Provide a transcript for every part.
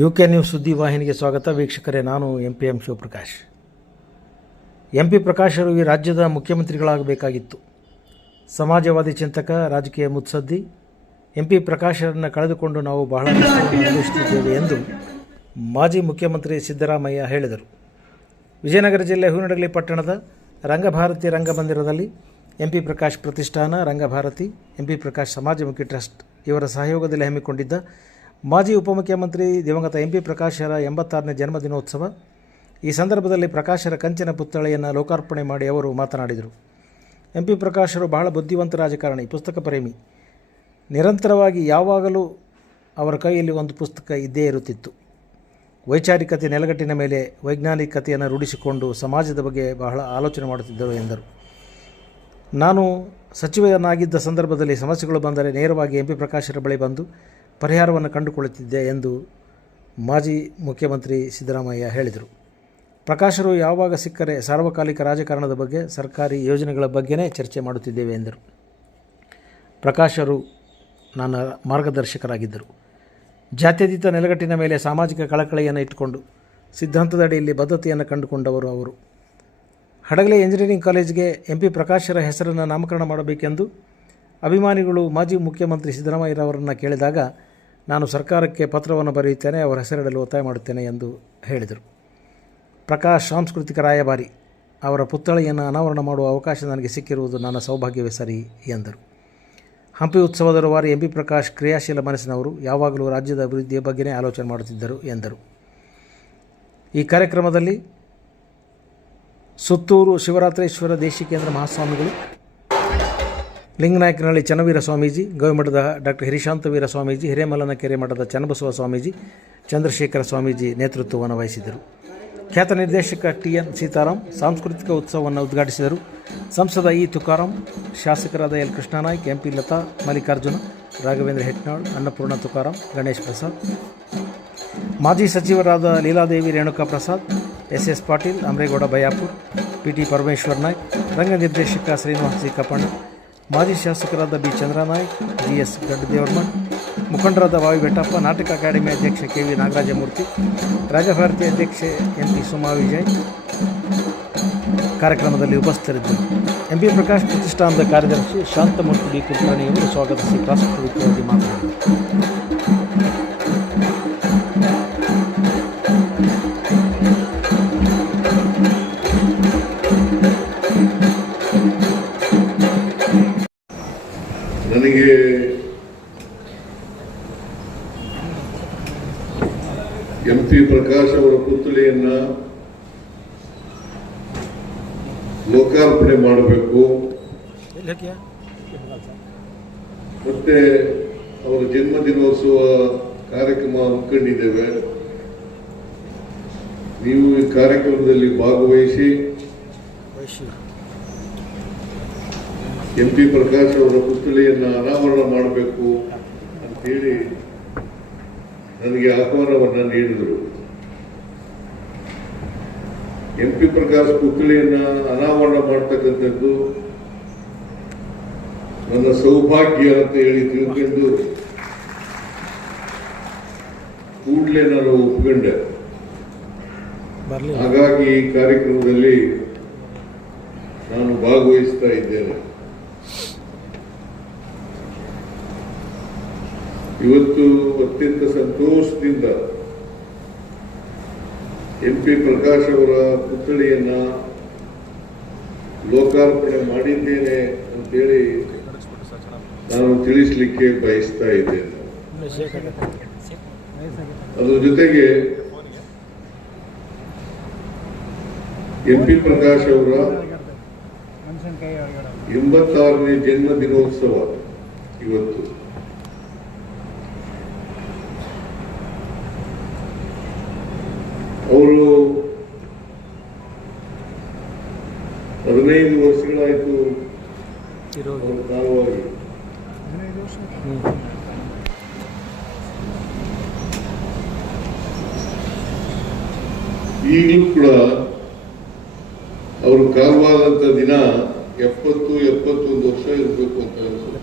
UK news ಸುದ್ದಿವಾಹಿನಿಗೆ ಸ್ವಾಗತ. ವೀಕ್ಷಕರೇ, ನಾನು ಎಂ ಶಿವಪ್ರಕಾಶ್. ಎಂಪಿ ಪ್ರಕಾಶರು ಈ ರಾಜ್ಯದ ಮುಖ್ಯಮಂತ್ರಿಗಳಾಗಬೇಕಾಗಿತ್ತು. ಸಮಾಜವಾದಿ ಚಿಂತಕ, ರಾಜಕೀಯ ಮುತ್ಸದ್ದಿ ಎಂಪಿ ಪ್ರಕಾಶರನ್ನು ಕಳೆದುಕೊಂಡು ನಾವು ಬಹಳ ಅನುಭವಿಸುತ್ತಿದ್ದೇವೆ ಎಂದು ಮಾಜಿ ಮುಖ್ಯಮಂತ್ರಿ ಸಿದ್ದರಾಮಯ್ಯ ಹೇಳಿದರು. ವಿಜಯನಗರ ಜಿಲ್ಲೆ ಹೂವಿನಡಗಲಿ ಪಟ್ಟಣದ ರಂಗಭಾರತಿ ರಂಗಮಂದಿರದಲ್ಲಿ ಎಂಪಿ ಪ್ರಕಾಶ್ ಪ್ರತಿಷ್ಠಾನ, ರಂಗಭಾರತಿ, ಎಂಪಿ ಪ್ರಕಾಶ್ ಸಮಾಜಮುಖಿ ಟ್ರಸ್ಟ್ ಇವರ ಸಹಯೋಗದಲ್ಲಿ ಹಮ್ಮಿಕೊಂಡಿದ್ದ ಮಾಜಿ ಉಪಮುಖ್ಯಮಂತ್ರಿ ದಿವಂಗತ ಎಂಪಿ ಪ್ರಕಾಶರ 86ನೇ ಜನ್ಮದಿನೋತ್ಸವ. ಈ ಸಂದರ್ಭದಲ್ಲಿ ಪ್ರಕಾಶರ ಕಂಚಿನ ಪುತ್ಥಳಿಯನ್ನು ಲೋಕಾರ್ಪಣೆ ಮಾಡಿ ಅವರು ಮಾತನಾಡಿದರು. ಎಂಪಿ ಪ್ರಕಾಶರು ಬಹಳ ಬುದ್ಧಿವಂತ ರಾಜಕಾರಣಿ, ಪುಸ್ತಕ ಪ್ರೇಮಿ. ನಿರಂತರವಾಗಿ ಯಾವಾಗಲೂ ಅವರ ಕೈಯಲ್ಲಿ ಒಂದು ಪುಸ್ತಕ ಇದ್ದೇ ಇರುತ್ತಿತ್ತು. ವೈಚಾರಿಕತೆ ನೆಲಗಟ್ಟಿನ ಮೇಲೆ ವೈಜ್ಞಾನಿಕತೆಯನ್ನು ರೂಢಿಸಿಕೊಂಡು ಸಮಾಜದ ಬಗ್ಗೆ ಬಹಳ ಆಲೋಚನೆ ಮಾಡುತ್ತಿದ್ದರು ಎಂದರು. ನಾನು ಸಚಿವನಾಗಿದ್ದ ಸಂದರ್ಭದಲ್ಲಿ ಸಮಸ್ಯೆಗಳು ಬಂದರೆ ನೇರವಾಗಿ ಎಂಪಿ ಪ್ರಕಾಶರ ಬಳಿ ಬಂದು ಪರಿಹಾರವನ್ನು ಕಂಡುಕೊಳ್ಳುತ್ತಿದ್ದೆ ಎಂದು ಮಾಜಿ ಮುಖ್ಯಮಂತ್ರಿ ಸಿದ್ದರಾಮಯ್ಯ ಹೇಳಿದರು. ಪ್ರಕಾಶರು ಯಾವಾಗ ಸಿಕ್ಕರೆ ಸಾರ್ವಕಾಲಿಕ ರಾಜಕಾರಣದ ಬಗ್ಗೆ, ಸರ್ಕಾರಿ ಯೋಜನೆಗಳ ಬಗ್ಗೆನೇ ಚರ್ಚೆ ಮಾಡುತ್ತಿದ್ದೇವೆ ಎಂದರು. ಪ್ರಕಾಶರು ನನ್ನ ಮಾರ್ಗದರ್ಶಕರಾಗಿದ್ದರು. ಜಾತ್ಯತೀತ ನೆಲಗಟ್ಟಿನ ಮೇಲೆ ಸಾಮಾಜಿಕ ಕಳಕಳಿಯನ್ನು ಇಟ್ಟುಕೊಂಡು ಸಿದ್ಧಾಂತದ ಅಡಿಯಲ್ಲಿ ಬದ್ಧತೆಯನ್ನು ಕಂಡುಕೊಂಡವರು ಅವರು. ಹಡಗಲಿ ಇಂಜಿನಿಯರಿಂಗ್ ಕಾಲೇಜಿಗೆ ಎಂಪಿ ಪ್ರಕಾಶರ ಹೆಸರನ್ನು ನಾಮಕರಣ ಮಾಡಬೇಕೆಂದು ಅಭಿಮಾನಿಗಳು ಮಾಜಿ ಮುಖ್ಯಮಂತ್ರಿ ಸಿದ್ದರಾಮಯ್ಯರವರನ್ನು ಕೇಳಿದಾಗ ನಾನು ಸರ್ಕಾರಕ್ಕೆ ಪತ್ರವನ್ನು ಬರೆಯುತ್ತೇನೆ, ಅವರ ಹೆಸರಿಡಲು ಒತ್ತಾಯ ಮಾಡುತ್ತೇನೆ ಎಂದು ಹೇಳಿದರು. ಪ್ರಕಾಶ್ ಸಾಂಸ್ಕೃತಿಕ ರಾಯಭಾರಿ, ಅವರ ಪುತ್ಥಳಿಯನ್ನು ಅನಾವರಣ ಮಾಡುವ ಅವಕಾಶ ನನಗೆ ಸಿಕ್ಕಿರುವುದು ನನ್ನ ಸೌಭಾಗ್ಯವೇ ಸರಿ ಎಂದರು. ಹಂಪಿ ಉತ್ಸವದ ರೂವಾರಿ ಎಂಪಿ ಪ್ರಕಾಶ್ ಕ್ರಿಯಾಶೀಲ ಮನಸ್ಸಿನವರು, ಯಾವಾಗಲೂ ರಾಜ್ಯದ ಅಭಿವೃದ್ಧಿಯ ಬಗ್ಗೆನೇ ಆಲೋಚನೆ ಮಾಡುತ್ತಿದ್ದರು ಎಂದರು. ಈ ಕಾರ್ಯಕ್ರಮದಲ್ಲಿ ಸುತ್ತೂರು ಶಿವರಾತ್ರೇಶ್ವರ ದೇಶಿಕೇಂದ್ರ ಮಹಾಸ್ವಾಮಿಗಳು, ಲಿಂಗನಾಯಕನಹಳ್ಳಿ ಚನ್ನವೀರ ಸ್ವಾಮೀಜಿ, ಗವಿಮಠದ ಡಾಕ್ಟರ್ ಹಿರಿಶಾಂತವೀರ ಸ್ವಾಮೀಜಿ, ಹಿರೇಮಲ್ಲನಕೆರೆ ಮಠದ ಚನ್ನಬಸವ ಸ್ವಾಮೀಜಿ, ಚಂದ್ರಶೇಖರ ಸ್ವಾಮೀಜಿ ನೇತೃತ್ವವನ್ನು ವಹಿಸಿದರು. ಖ್ಯಾತ ನಿರ್ದೇಶಕ TN ಸೀತಾರಾಮ್ ಸಾಂಸ್ಕೃತಿಕ ಉತ್ಸವವನ್ನು ಉದ್ಘಾಟಿಸಿದರು. ಸಂಸದ ಇ ತುಕಾರಾಂ, ಶಾಸಕರಾದ ಎಲ್ ಕೃಷ್ಣನಾಯ್ಕ್, MP ಲತಾ, ಮಲ್ಲಿಕಾರ್ಜುನ, ರಾಘವೇಂದ್ರ ಹೆಟ್ನಾಳ್, ಅನ್ನಪೂರ್ಣ ತುಕಾರಾಂ, ಗಣೇಶ್ ಪ್ರಸಾದ್, ಮಾಜಿ ಸಚಿವರಾದ ಲೀಲಾದೇವಿ ರೇಣುಕಾ ಪ್ರಸಾದ್, SS ಪಾಟೀಲ್, ಅಮರೇಗೌಡ ಬಯಾಪುರ್, PT ಪರಮೇಶ್ವರ್ ನಾಯ್ಕ್, ರಂಗ ನಿರ್ದೇಶಕ ಶ್ರೀನಿವಾಸ ಸಿ ಕಪ್ಪಣ್ಣ, ಮಾಜಿ ಶಾಸಕರಾದ B ಚಂದ್ರನಾಯ್ಕ್, GS ಗಡ್ಡದೇವರಮಠ್, ಮುಖಂಡರಾದ ವಾವಿ ಬೆಟ್ಟಪ್ಪ, ನಾಟಕ ಅಕಾಡೆಮಿ ಅಧ್ಯಕ್ಷ KV ನಾಗರಾಜಮೂರ್ತಿ, ರಾಜಭಾರತಿ ಅಧ್ಯಕ್ಷೆ MP ಸುಮಾ ವಿಜಯ್ ಕಾರ್ಯಕ್ರಮದಲ್ಲಿ ಉಪಸ್ಥಿತರಿದ್ದರು. ಎಂಪಿ ಪ್ರಕಾಶ್ ಪ್ರತಿಷ್ಠಾನದ ಕಾರ್ಯದರ್ಶಿ ಶಾಂತಮೂರ್ತಿ D ಕುಲಕರ್ಣಿಯವರು ಸ್ವಾಗತಿಸಿ ಪ್ರಾಸ್ತಾವಿಕವಾಗಿ ಮಾತನಾಡಿದರು. ನನಗೆ MP ಪ್ರಕಾಶ್ ಅವರ ಪುತ್ಥಳಿಯನ್ನು ಲೋಕಾರ್ಪಣೆ ಮಾಡಬೇಕು, ಮತ್ತೆ ಅವರ ಜನ್ಮದಿನೋತ್ಸವ ಕಾರ್ಯಕ್ರಮ ಹಮ್ಮಿಕೊಂಡಿದ್ದೇವೆ. ನೀವು ಈ ಕಾರ್ಯಕ್ರಮದಲ್ಲಿ ಭಾಗವಹಿಸಿ MP ಪ್ರಕಾಶ್ ಅವರ ಪುತ್ಥಳಿಯನ್ನು ಅನಾವರಣ ಮಾಡಬೇಕು ಅಂತೇಳಿ ನನಗೆ ಆಹ್ವಾನವನ್ನು ನೀಡಿದರು. MP ಪ್ರಕಾಶ್ ಪುತ್ಥಳಿಯನ್ನು ಅನಾವರಣ ಮಾಡ್ತಕ್ಕಂಥದ್ದು ನನ್ನ ಸೌಭಾಗ್ಯ ಅಂತ ಹೇಳಿ ತಿಳ್ಕೊಂಡು ಕೂಡಲೇ ನಾನು ಒಪ್ಕೊಂಡೆ. ಹಾಗಾಗಿ ಈ ಕಾರ್ಯಕ್ರಮದಲ್ಲಿ ನಾನು ಭಾಗವಹಿಸ್ತಾ ಇದ್ದೇನೆ. ಇವತ್ತು ಅತ್ಯಂತ ಸಂತೋಷದಿಂದ MP ಪ್ರಕಾಶ್ ಅವರ ಪುತ್ಥಳಿಯನ್ನ ಲೋಕಾರ್ಪಣೆ ಮಾಡಿದ್ದೇನೆ ಅಂತೇಳಿ ನಾನು ತಿಳಿಸಲಿಕ್ಕೆ ಬಯಸ್ತಾ ಇದ್ದೇನೆ. ಅದರ ಜೊತೆಗೆ MP ಪ್ರಕಾಶ್ ಅವರ 86ನೇ ಜನ್ಮ ದಿನೋತ್ಸವ ಇವತ್ತು. ಅವರು 15 ವರ್ಷಗಳಾಯಿತು ಕಾಲವಾಗಿ. ಈಗಲೂ ಕೂಡ ಅವರು ಕಾಲವಾದಂಥ ದಿನ 70-71 ವರ್ಷ ಇರಬೇಕು ಅಂತ ಅನಿಸುತ್ತೆ.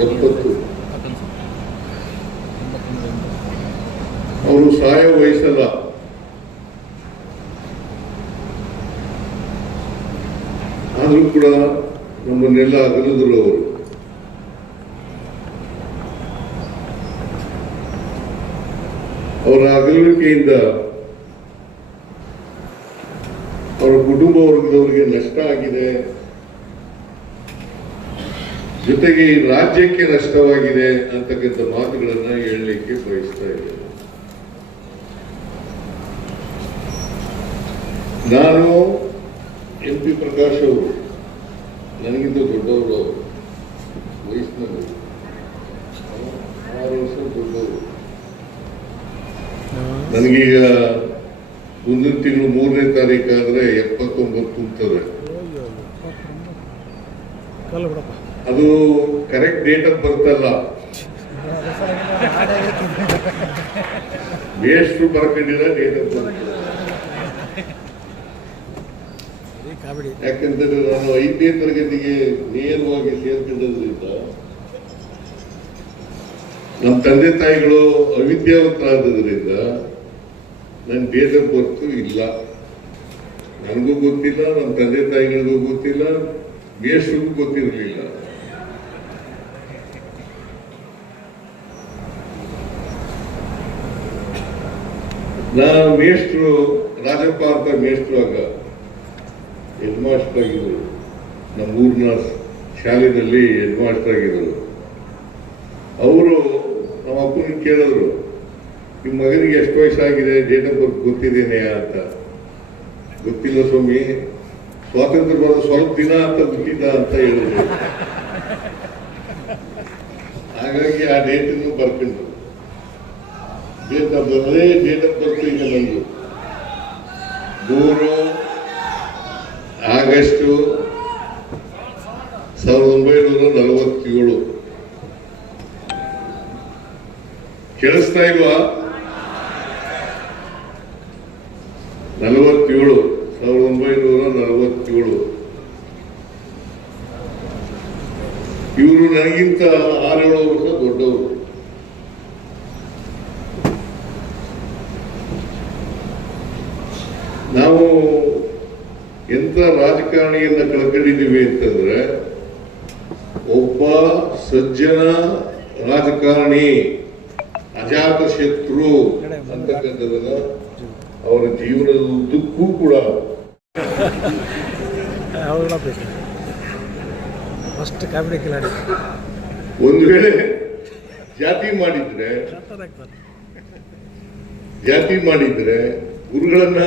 73 ಅವರು ಸಹಾಯ ವಹಿಸಲ್ಲ. ಆದ್ರೂ ಕೂಡ ನಮ್ಮನ್ನೆಲ್ಲ ಅಗಲಿದ್ರು ಅವರು. ಅವರ ಅಗಲುವಿಕೆಯಿಂದ ಅವರ ಕುಟುಂಬ ವರ್ಗದವರಿಗೆ ನಷ್ಟ ಆಗಿದೆ, ಜೊತೆಗೆ ಈ ರಾಜ್ಯಕ್ಕೆ ನಷ್ಟವಾಗಿದೆ ಅಂತಕ್ಕಂಥ ಮಾತುಗಳನ್ನ ಹೇಳಲಿಕ್ಕೆ ಬಯಸ್ತಾ ಇದ್ದೇನೆ. ನಾನು MP ಪ್ರಕಾಶ್ ಅವರು ನನಗಿಂತ ದೊಡ್ಡವರು, ವಯಸ್ಸಿನಲ್ಲಿ 6 ವರ್ಷ ದೊಡ್ಡವರು. ನನಗೀಗ ಮುಂದಿನ ತಿಂಗಳು 3ನೇ ತಾರೀಕು ಆದ್ರೆ 79 ತುಂಬ್ತದೆ. ಅದು ಕರೆಕ್ಟ್ ಡೇಟ್ ಆಫ್ ಬರ್ತ್ ಅಲ್ಲ, ಎಷ್ಟು ಬರ್ಕೊಂಡಿಲ್ಲ ಡೇಟ್ ಆಫ್ ಬರ್ತ್. ಯಾಕಂತಂದ್ರೆ ನಾನು 5ನೇ ತರಗತಿಗೆ ನೇರವಾಗಿ ಸೇರ್ಕೊಂಡ್ರಿಂದ ನಮ್ಮ ತಂದೆ ತಾಯಿಗಳು ಅವಿದ್ಯಾವಂತರಾದ್ರಿಂದ ನನ್ನ ಡೇಟ್ ಆಫ್ ಬರ್ತ್ ಇಲ್ಲ, ನನಗೂ ಗೊತ್ತಿಲ್ಲ, ನಮ್ಮ ತಂದೆ ತಾಯಿಗಳಿಗೂ ಗೊತ್ತಿಲ್ಲ, ಮೇಷ್ಟ್ರಿಗೂ ಗೊತ್ತಿರಲಿಲ್ಲ. ನಾನು ಮೇಷ್ಟ್ರು ರಾಜಪ್ಪ ಅಂತ ಮೇಷ್ಟ್ರು ಆಗ ಹೆಡ್ ಮಾಸ್ಟರ್ ಆಗಿದ್ರು, ನಮ್ಮ ಊರಿನ ಶಾಲೆಯಲ್ಲಿ ಹೆಡ್ ಮಾಸ್ಟರ್ ಆಗಿದ್ರು. ಅವರು ನಮ್ಮ ಅಪ್ಪನಿಗೆ ಕೇಳಿದ್ರು, ನಿಮ್ಮ ಮಗನಿಗೆ ಎಷ್ಟು ವಯಸ್ಸಾಗಿದೆ, ಡೇಟ್ ಆಫ್ ಬರ್ತ್ ಗೊತ್ತಿದ್ದೇನೆ ಅಂತ. ಗೊತ್ತಿಲ್ಲ ಸ್ವಾಮಿ, ಸ್ವಾತಂತ್ರ್ಯ ಬರೋದು ಸ್ವಲ್ಪ ದಿನ ಅಂತ ಗೊತ್ತಿದ್ದ ಅಂತ ಹೇಳಿದ್ರು. ಹಾಗಾಗಿ ಆ ಡೇಟನ್ನು ಬರ್ಕೊಂಡು ಡೇಟ್ ಆಫ್ ಅದೇ ಡೇಟ್ ಆಫ್ ಬರ್ತ್ ಈಗ ನಂದು 3 ಆಗಸ್ಟ್ 1947. ಕೇಳಿಸ್ತಾ ಇಲ್ವಾ? 47, 1947. ಇವರು ನನಗಿಂತ 6-7 ವರ್ಷ ದೊಡ್ಡವರು. ನಾವು ಎಂತ ರಾಜಕಾರಣಿಯನ್ನ ಕಳ್ಕೊಂಡಿದ್ದೀವಿ ಅಂತಂದ್ರೆ, ಒಬ್ಬ ಸಜ್ಜನ ರಾಜಕಾರಣಿ, ಅಜಾತ ಶತ್ರು ಅಂತಕ್ಕಂಥದನ್ನ ಅವರ ಜೀವನದ ಉದ್ದಕ್ಕೂ ಕೂಡ ಒಂದು ವೇಳೆ ಜಾತಿ ಮಾಡಿದ್ರೆ ಗುರುಗಳನ್ನ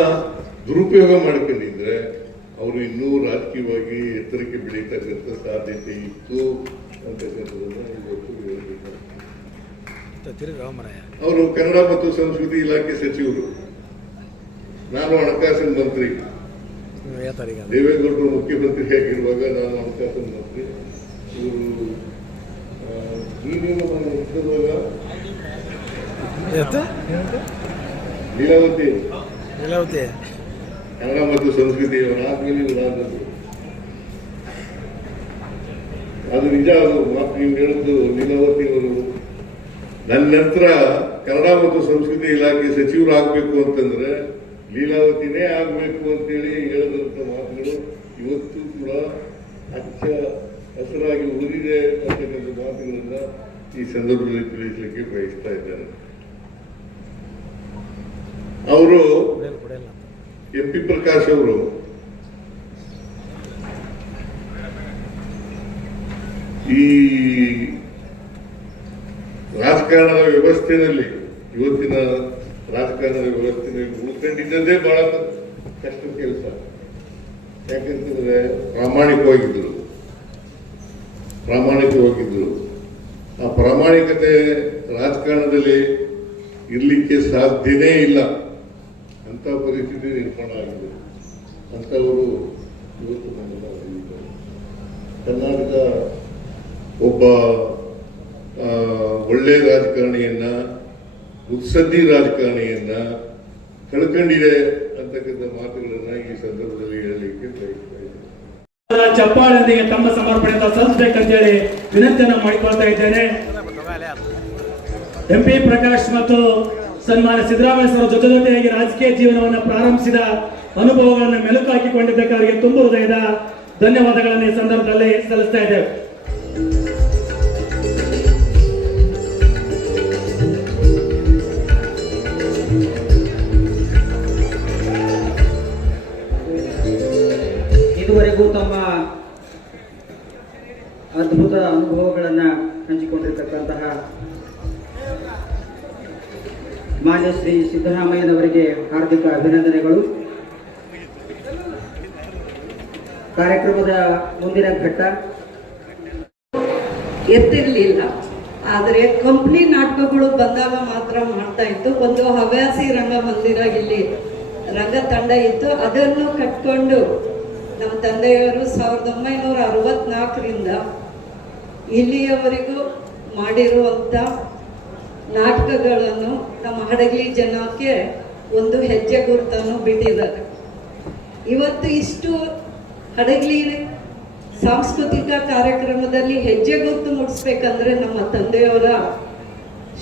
ದುರುಪಯೋಗ ಮಾಡ್ಕೊಂಡಿದ್ರೆ ಅವರು ಇನ್ನೂ ರಾಜಕೀಯವಾಗಿ ಎತ್ತರಕ್ಕೆ ಬೆಳೀತಕ್ಕಂಥ ಸಾಧ್ಯತೆ ಇತ್ತು ಅಂತಕ್ಕಂಥದನ್ನ ಇವತ್ತು ಹೇಳಬೇಕು. ಅವರು ಕನ್ನಡ ಮತ್ತು ಸಂಸ್ಕೃತಿ ಇಲಾಖೆ ಸಚಿವರು, ನಾನು ಹಣಕಾಸಿನ ಮಂತ್ರಿ. ದೇವೇಗೌಡರು ಮುಖ್ಯಮಂತ್ರಿ ಆಗಿರುವಾಗ ನಾನು ಹಣಕಾಸಿನ ಮಂತ್ರಿ. ಇವರು ಲೀಲಾವತಿ ಕನ್ನಡ ಮತ್ತು ಸಂಸ್ಕೃತಿಯವರ ಆದ್ಮೇಲೆ ಇವರಾದದ್ದು. ಅದು ನಿಜ, ಅದು ಮಾತು ನೀವು ಹೇಳಿದ್ದು. ಲೀಲಾವತಿ ಅವರು ನನ್ನ ನಂತರ ಕನ್ನಡ ಮತ್ತು ಸಂಸ್ಕೃತಿ ಇಲಾಖೆ ಸಚಿವರು ಆಗ್ಬೇಕು ಅಂತಂದ್ರೆ ಲೀಲಾವತಿನೇ ಆಗ್ಬೇಕು ಅಂತೇಳಿ ಹೇಳಿದಂತ ಮಾತುಗಳು ಇವತ್ತು ಕೂಡ ಹಚ್ಚ ಹಸಿರಾಗಿ ಉಳಿದಿದೆ ಅಂತಕ್ಕಂಥ ಮಾತುಗಳನ್ನ ಈ ಸಂದರ್ಭದಲ್ಲಿ ತಿಳಿಸಲಿಕ್ಕೆ ಬಯಸ್ತಾ ಇದ್ದಾರೆ. ಅವರು MP ಪ್ರಕಾಶ್ ಅವರು ಈ ರಾಜಕಾರಣದ ವ್ಯವಸ್ಥೆಯಲ್ಲಿ, ಇವತ್ತಿನ ರಾಜಕಾರಣದ ವ್ಯವಸ್ಥೆಯಲ್ಲಿ ಉಳ್ಕೊಂಡಿದ್ದದೇ ಬಹಳ ಕಷ್ಟ ಕೆಲಸ. ಯಾಕಂತಂದ್ರೆ ಪ್ರಾಮಾಣಿಕವಾಗಿದ್ರು. ಆ ಪ್ರಾಮಾಣಿಕತೆ ರಾಜಕಾರಣದಲ್ಲಿ ಇರ್ಲಿಕ್ಕೆ ಸಾಧ್ಯನೇ ಇಲ್ಲ ಅಂತ ಪರಿಸ್ಥಿತಿ ನಿರ್ಮಾಣ ಆಗಿದೆ. ಅಂತವರು ಇವತ್ತು ನಮ್ಮೆಲ್ಲ ಅರಿವಿದ್ದಾರೆ. ಕರ್ನಾಟಕ ಒಬ್ಬ ಒಳ್ಳೆ ರಾಜಕಾರಣಿಯನ್ನ, ಮುತ್ಸದ್ದಿ ರಾಜಕಾರಣಿಯನ್ನ ಕಳ್ಕೊಂಡಿದೆ ಅಂತಕ್ಕಂಥ ಮಾತುಗಳನ್ನ ಈ ಸಂದರ್ಭದಲ್ಲಿ ಹೇಳಲಿಕ್ಕೆ ಬಯಸ್ತಾ ಇದ್ದೇನೆ. ಚಪ್ಪಾಳೊಂದಿಗೆ ತಮ್ಮ ಸಮರ್ಪಣೆಯಿಂದ ಸಲ್ಲಿಸಬೇಕಂತೇಳಿ ವಿನಂತಿಯನ್ನು ಮಾಡಿಕೊಳ್ತಾ ಇದ್ದೇನೆ. MP ಪ್ರಕಾಶ್ ಮತ್ತು ಸನ್ಮಾನ್ಯ ಸಿದ್ದರಾಮಯ್ಯ ಅವರ ಜೊತೆಯಾಗಿ ರಾಜಕೀಯ ಜೀವನವನ್ನು ಪ್ರಾರಂಭಿಸಿದ ಅನುಭವಗಳನ್ನು ಮೆಲುಕು ಹಾಕಿಕೊಂಡಿದ್ದಕ್ಕೆ ಅವರಿಗೆ ತುಂಬ ಹೃದಯದ ಧನ್ಯವಾದಗಳನ್ನು ಈ ಸಂದರ್ಭದಲ್ಲಿ ಸಲ್ಲಿಸ್ತಾ ಇದ್ದೇವೆ. ಇದುವರೆಗೂ ತಮ್ಮ ಅದ್ಭುತ ಅನುಭವಗಳನ್ನು ಹಂಚಿಕೊಂಡಿರ್ತಕ್ಕಂತಹ ಮಾನ್ಯ ಶ್ರೀ ಸಿದ್ದರಾಮಯ್ಯನವರಿಗೆ ಹಾರ್ದಿಕ ಅಭಿನಂದನೆಗಳು. ಕಾರ್ಯಕ್ರಮದ ಮುಂದಿನ ಘಟ್ಟ ಎತ್ತಿರಲಿಲ್ಲ, ಆದರೆ ಕಂಪ್ನಿ ನಾಟಕಗಳು ಬಂದಾಗ ಮಾತ್ರ ಮಾಡ್ತಾ ಇತ್ತು. ಒಂದು ಹವ್ಯಾಸಿ ರಂಗಮಂದಿರ ಇಲ್ಲಿ ರಂಗ ತಂಡ ಇತ್ತು. ಅದನ್ನು ಕಟ್ಕೊಂಡು ನಮ್ಮ ತಂದೆಯವರು 1964ರಿಂದ ಇಲ್ಲಿಯವರೆಗೂ ಮಾಡಿರುವಂಥ ನಾಟಕಗಳನ್ನು ನಮ್ಮ ಹಡಗಲಿ ಜನಕ್ಕೆ ಒಂದು ಹೆಜ್ಜೆ ಗುರುತನ್ನು ಬಿಟ್ಟಿದ್ದಾರೆ. ಇವತ್ತು ಇಷ್ಟು ಹಡಗಲಿ ಸಾಂಸ್ಕೃತಿಕ ಕಾರ್ಯಕ್ರಮದಲ್ಲಿ ಹೆಜ್ಜೆ ಗುರುತು ಮೂಡಿಸ್ಬೇಕಂದ್ರೆ ನಮ್ಮ ತಂದೆಯವರ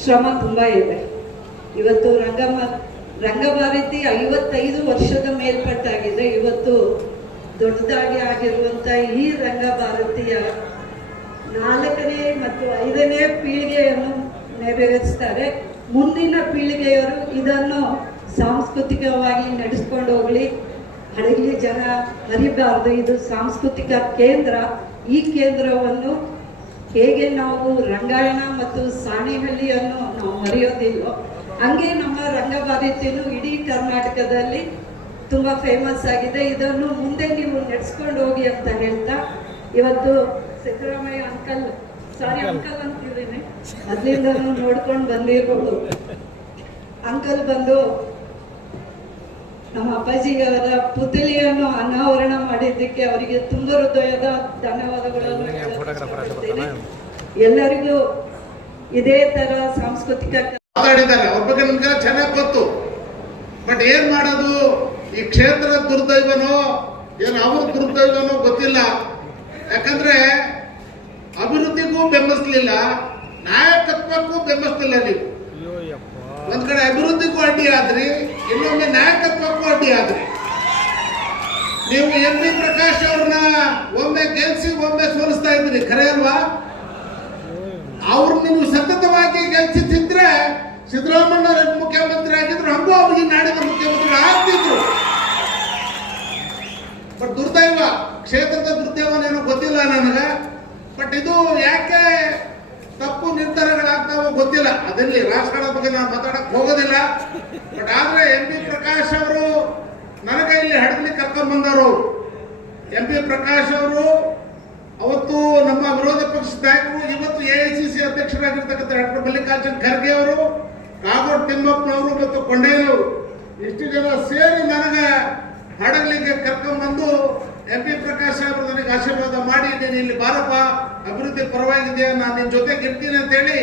ಶ್ರಮ ತುಂಬ ಇದೆ. ಇವತ್ತು ರಂಗಭಾರತಿ 55 ವರ್ಷದ ಮೇಲ್ಪಟ್ಟಾಗಿದೆ. ಇವತ್ತು ದೊಡ್ಡದಾಗಿ ಆಗಿರುವಂಥ ಈ ರಂಗಭಾರತಿಯ 4ನೇ ಮತ್ತು 5ನೇ ಪೀಳಿಗೆಯನ್ನು ನೆರವೇರಿಸ್ತಾರೆ. ಮುಂದಿನ ಪೀಳಿಗೆಯವರು ಇದನ್ನು ಸಾಂಸ್ಕೃತಿಕವಾಗಿ ನಡೆಸ್ಕೊಂಡು ಹೋಗಲಿ. ಹಡಗಲಿ ಜನ ಮರಿಬಾರ್ದು, ಇದು ಸಾಂಸ್ಕೃತಿಕ ಕೇಂದ್ರ. ಈ ಕೇಂದ್ರವನ್ನು ಹೇಗೆ ನಾವು ರಂಗಾಯಣ ಮತ್ತು ಸಾಣಿಹಳ್ಳಿಯನ್ನು ನಾವು ಮರೆಯೋದಿಲ್ಲೋ ಹಂಗೆ ನಮ್ಮ ರಂಗಭಾರತಿನೂ ಇಡೀ ಕರ್ನಾಟಕದಲ್ಲಿ ತುಂಬ ಫೇಮಸ್ ಆಗಿದೆ. ಇದನ್ನು ಮುಂದೆ ನೀವು ನಡೆಸ್ಕೊಂಡು ಹೋಗಿ ಅಂತ ಹೇಳ್ತಾ, ಇವತ್ತು ಸಿದ್ದರಾಮಯ್ಯ ಅಂಕಲ್ ಅಂತಿದ್ದೀನಿ, ಅದ್ರಿಂದ ನೋಡ್ಕೊಂಡು ಬಂದಿರ್ಬೋದು. ಅಂಕಲ್ ಬಂದು ನಮ್ಮ ಅಪ್ಪಾಜಿಯವರ ಪುತ್ಥಳಿಯನ್ನು ಅನಾವರಣ ಮಾಡಿದ್ದಕ್ಕೆ ಅವರಿಗೆ ತುಂಬ ಹೃದಯದ ಧನ್ಯವಾದಗಳನ್ನು ಹೇಳ್ತೀನಿ. ಎಲ್ಲರಿಗೂ ಇದೇ ತರ ಸಾಂಸ್ಕೃತಿಕ ಮಾತಾಡಿದ್ದಾರೆ. ಅವ್ರ ಬಗ್ಗೆ ನಮ್ಗೆಲ್ಲ ಚೆನ್ನಾಗಿ ಗೊತ್ತು. ಬಟ್ ಏನ್ ಮಾಡೋದು, ಈ ಕ್ಷೇತ್ರದ ದುರ್ದೈವನೋ ಏನು ಅವ್ರ ದುರ್ದೈವನೋ ಗೊತ್ತಿಲ್ಲ. ಯಾಕಂದ್ರೆ ಅಭಿವೃದ್ಧಿಗೂ ಬೆಂಬಲಿಸಲಿಲ್ಲ, ನಾಯಕತ್ವಕ್ಕೂ ಬೆಂಬಲಿಸಲಿಲ್ಲ. ನೀವು ಒಂದ್ ಕಡೆ ಅಭಿವೃದ್ಧಿಗೂ ಅಡ್ಡಿ ಆದ್ರಿ, ಇನ್ನೊಮ್ಮೆ ನಾಯಕತ್ವಕ್ಕೂ ಅಡ್ಡಿ ಆದ್ರಿ. ನೀವು MP ಪ್ರಕಾಶ್ ಅವ್ರನ್ನ ಒಮ್ಮೆ ಗೆಲ್ಸಿ ಒಮ್ಮೆ ಸೋಲಿಸ್ತಾ ಇದ್ರಿ, ಖರೆ ಅಲ್ವಾ? ಅವ್ರು ನೀವು ಸತತವಾಗಿ ಗೆಲ್ಸಿದ್ರೆ ಸಿದ್ದರಾಮಯ್ಯ ಮುಖ್ಯಮಂತ್ರಿ ಆಗಿದ್ರು, ಹಂಗೂ ಅವ್ರಿಗೆ ನಾಡಿನ ಮುಖ್ಯಮಂತ್ರಿ ಆಗ್ತಿದ್ರು. ಬಟ್ ದುರ್ದೈವ, ಕ್ಷೇತ್ರದ ದುರ್ದೈವನೇನೋ ಗೊತ್ತಿಲ್ಲ ನನಗೆ. ಬಟ್ ಇದು ಯಾಕೆ ತಪ್ಪು ನಿರ್ಧಾರಗಳಾಗ್ತಾವೋ ಗೊತ್ತಿಲ್ಲ. ಅದಲ್ಲಿ ರಾಜಕಾರಣದ ಬಗ್ಗೆ ನಾನು ಮಾತಾಡಕ್ ಹೋಗೋದಿಲ್ಲ. ಬಟ್ ಆದ್ರೆ MP ಪ್ರಕಾಶ್ ಅವರು ನನಗೆ ಇಲ್ಲಿ ಹಡಗಲಿ ಕರ್ಕೊಂಡ್ ಬಂದವರು. MP ಪ್ರಕಾಶ್ ಅವರು ಅವತ್ತು ನಮ್ಮ ವಿರೋಧ ಪಕ್ಷದ ನಾಯಕರು, ಇವತ್ತು AICC ಅಧ್ಯಕ್ಷರಾಗಿರ್ತಕ್ಕಂಥ ಡಾಕ್ಟರ್ ಮಲ್ಲಿಕಾರ್ಜುನ್ ಖರ್ಗೆ ಅವರು, ಕಾಗೋಡು ತಿಮ್ಮಪ್ಪನವರು ಮತ್ತು ಕೊಂಡಯ್ಯನವರು ಇಷ್ಟು ಜನ ಸೇರಿ ನನಗೆ ಹಡಗಲಿಗೆ ಕರ್ಕೊಂಡ್ಬಂದು MP ಪ್ರಕಾಶ್ ಅವರು ನನಗೆ ಆಶೀರ್ವಾದ ಮಾಡಿ, ನೀನು ಇಲ್ಲಿ ಬಾರಪ್ಪ, ಅಭಿವೃದ್ಧಿ ಪರವಾಗಿದೆಯಾ, ನಾನು ನಿನ್ನ ಜೊತೆಗೆ ಇರ್ತೀನಿ ಅಂತ ಹೇಳಿ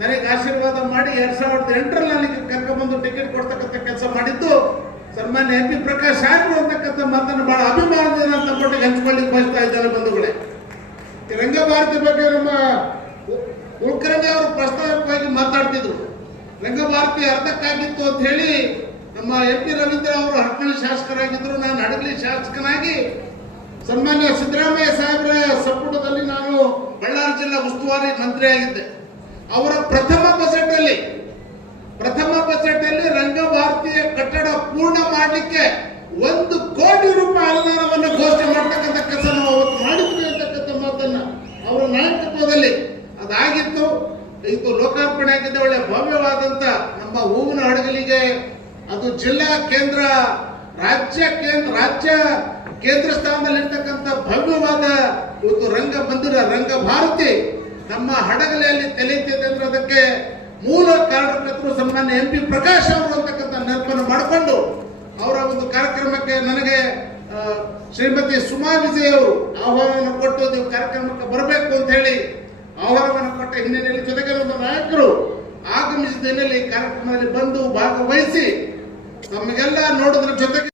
ನನಗೆ ಆಶೀರ್ವಾದ ಮಾಡಿ 2008ರಲ್ಲಿ ನನಗೆ ಕರ್ಕೊಂಡ್ಬಂದು ಟಿಕೆಟ್ ಕೊಡ್ತಕ್ಕಂಥ ಕೆಲಸ ಮಾಡಿದ್ದು ಸನ್ಮಾನ್ಯ MP ಪ್ರಕಾಶ್ ಸಾಹೇಬರು ಅಂತಕ್ಕಂಥ ಮಾತನ್ನು ಬಹಳ ಅಭಿಮಾನದಿಂದ ನಮ್ಮ ಮಟ್ಟಿಗೆ ಹಂಚ್ಕೊಳ್ಳಿಕ್ಕೆ ಬಯಸ್ತಾ ಇದ್ದಾರೆ ಬಂಧುಗಳೇ. ಈ ರಂಗಭಾರತಿ ಬಗ್ಗೆ ನಮ್ಮ ಕುಲಕರ್ಣಿ ಅವರು ಪ್ರಸ್ತಾವಿಕವಾಗಿ ಮಾತಾಡ್ತಿದ್ರು. ರಂಗಭಾರತಿ ಅರ್ಧಕ್ಕಾಗಿತ್ತು ಅಂತ ಹೇಳಿ ನಮ್ಮ MP ರವೀಂದ್ರ ಅವರು ಹಟ್ನಳ್ಳಿ ಶಾಸಕರಾಗಿದ್ದರು, ನಾನು ಹಡಗಲಿ ಶಾಸಕನಾಗಿ ಸನ್ಮಾನ್ಯ ಸಿದ್ದರಾಮಯ್ಯ ಸಾಹೇಬ್ರ ಸಂಪುಟದಲ್ಲಿ ನಾನು ಬಳ್ಳಾರಿ ಜಿಲ್ಲಾ ಉಸ್ತುವಾರಿ ಮಂತ್ರಿ ಆಗಿದ್ದೆ. ಅವರ ಪ್ರಥಮ ಬಜೆಟ್ ಅಲ್ಲಿ ರಂಗಭಾರತಿಯ ಕಟ್ಟಡ ಪೂರ್ಣ ಮಾಡಲಿಕ್ಕೆ 1 ಕೋಟಿ ರೂಪಾಯಿ ಅನುದಾನವನ್ನು ಘೋಷಣೆ ಮಾಡತಕ್ಕಂಥ ಕೆಲಸ ನಾವು ಅವತ್ತು ಮಾಡಿದ್ವಿ ಅಂತಕ್ಕಂಥ ಮಾತನ್ನ ಅವರ ನಾಯಕತ್ವದಲ್ಲಿ ಅದಾಗಿತ್ತು. ಇದು ಲೋಕಾರ್ಪಣೆ ಆಗಿದ್ದ ಒಳ್ಳೆ ಭವ್ಯವಾದಂತ ನಮ್ಮ ಹೂವಿನ ಹಡಗಲಿಗೆ ಅದು ಜಿಲ್ಲಾ ಕೇಂದ್ರ, ರಾಜ್ಯ ಕೇಂದ್ರ ಸ್ಥಾನದಲ್ಲಿರ್ತಕ್ಕಂಥ ಭವ್ಯವಾದ ಇವತ್ತು ರಂಗಮಂದಿರ ರಂಗಭಾರತಿ ನಮ್ಮ ಹಡಗಲಿಯಲ್ಲಿ ತೆಲೆಯುತ್ತಿದೆ ಅಂದ್ರೆ ಅದಕ್ಕೆ ಮೂಲ ಕಾರಣಕರ್ತರು ಸನ್ಮಾನ್ಯ MP ಪ್ರಕಾಶ್ ಅವರು ಅಂತಕ್ಕಂಥ ನೆನಪನ್ನು ಮಾಡಿಕೊಂಡು ಅವರ ಒಂದು ಕಾರ್ಯಕ್ರಮಕ್ಕೆ ನನಗೆ ಶ್ರೀಮತಿ ಸುಮಾ ವಿಜಯ್ ಅವರು ಆಹ್ವಾನವನ್ನು ಕೊಟ್ಟು ನೀವು ಕಾರ್ಯಕ್ರಮಕ್ಕೆ ಬರಬೇಕು ಅಂತ ಹೇಳಿ ಆಹ್ವಾನವನ್ನು ಕೊಟ್ಟ ಹಿನ್ನೆಲೆಯಲ್ಲಿ ಜೊತೆಗೆ ನಮ್ಮ ನಾಯಕರು ಆಗಮಿಸಿದ ಹಿನ್ನೆಲೆಯಲ್ಲಿ ಕಾರ್ಯಕ್ರಮದಲ್ಲಿ ಬಂದು ಭಾಗವಹಿಸಿ ನಮಗೆಲ್ಲ ನೋಡೋದ್ರ ಜೊತೆಗೆ